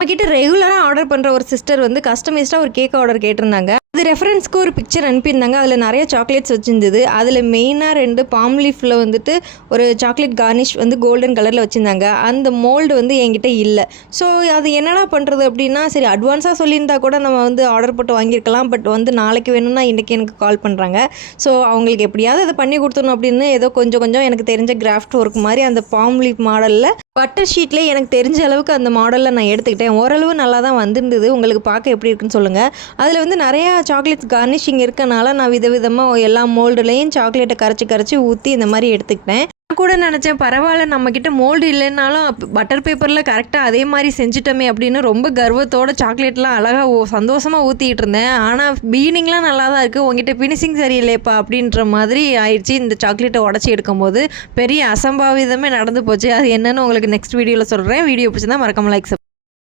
நம்மக்கிட்ட ரெகுலராக ஆர்டர் பண்ணுற ஒரு சிஸ்டர் வந்து கஸ்டமைஸ்டாக ஒரு கேக் ஆர்டர் கேட்டிருந்தாங்க. அது ரெஃபரன்ஸ்க்கு ஒரு பிக்சர் அனுப்பியிருந்தாங்க. அதில் நிறைய சாக்லேட்ஸ் வச்சுருந்தது. அதில் மெயினாக 2 பாம் லீஃபில் வந்துட்டு ஒரு சாக்லேட் கார்னிஷ் வந்து கோல்டன் கலரில் வச்சுருந்தாங்க. அந்த மோல்டு வந்து என்கிட்ட இல்லை. ஸோ அது என்னடா பண்ணுறது அப்படின்னா, சரி அட்வான்ஸாக சொல்லியிருந்தா கூட நம்ம வந்து ஆர்டர் போட்டு வாங்கியிருக்கலாம். பட் வந்து நாளைக்கு வேணும்னா இன்றைக்கி எனக்கு கால் பண்ணுறாங்க. ஸோ அவங்களுக்கு எப்படியாவது அதை பண்ணி கொடுத்துடணும் அப்படின்னு ஏதோ கொஞ்சம் எனக்கு தெரிஞ்ச கிராஃப்ட் ஒர்க் மாதிரி அந்த பாம் லீஃப் மாடலில் பட்டர் ஷீட்லேயே எனக்கு தெரிஞ்ச அளவுக்கு அந்த மாடலில் நான் எடுத்துக்கிட்டேன். ஓரளவு நல்லா தான் வந்திருந்தது. உங்களுக்கு பார்க்க எப்படி இருக்குன்னு சொல்லுங்கள். அதில் வந்து நிறையா சாக்லேட்ஸ் கார்னிஷிங் இருக்கனால நான் விதவிதமாக எல்லா மோல்டுலேயும் சாக்லேட்டை கரைச்சி ஊற்றி இந்த மாதிரி எடுத்துக்கிட்டேன். நான் கூட நினச்சேன் பரவாயில்ல நம்மக்கிட்ட மோல்டு இல்லைன்னாலும் பட்டர் பேப்பரில் கரெக்டாக அதே மாதிரி செஞ்சுட்டோமே அப்படின்னு ரொம்ப கர்வத்தோட சாக்லேட்லாம் அழகாக சந்தோஷமாக ஊற்றிக்கிட்டு இருந்தேன். ஆனால் பீனிங்லாம் நல்லா தான் இருக்குது, உங்ககிட்ட ஃபினிஷிங் சரியில்லைப்பா அப்படின்ற மாதிரி ஆயிடுச்சு. இந்த சாக்லேட்டை உடச்சி எடுக்கும்போது பெரிய அசம்பாவிதமே நடந்து போச்சு. அது என்னன்னு உங்களுக்கு நெக்ஸ்ட் வீடியோவில் சொல்கிறேன். வீடியோ பிடிச்சிருந்தா மறக்காம லைக்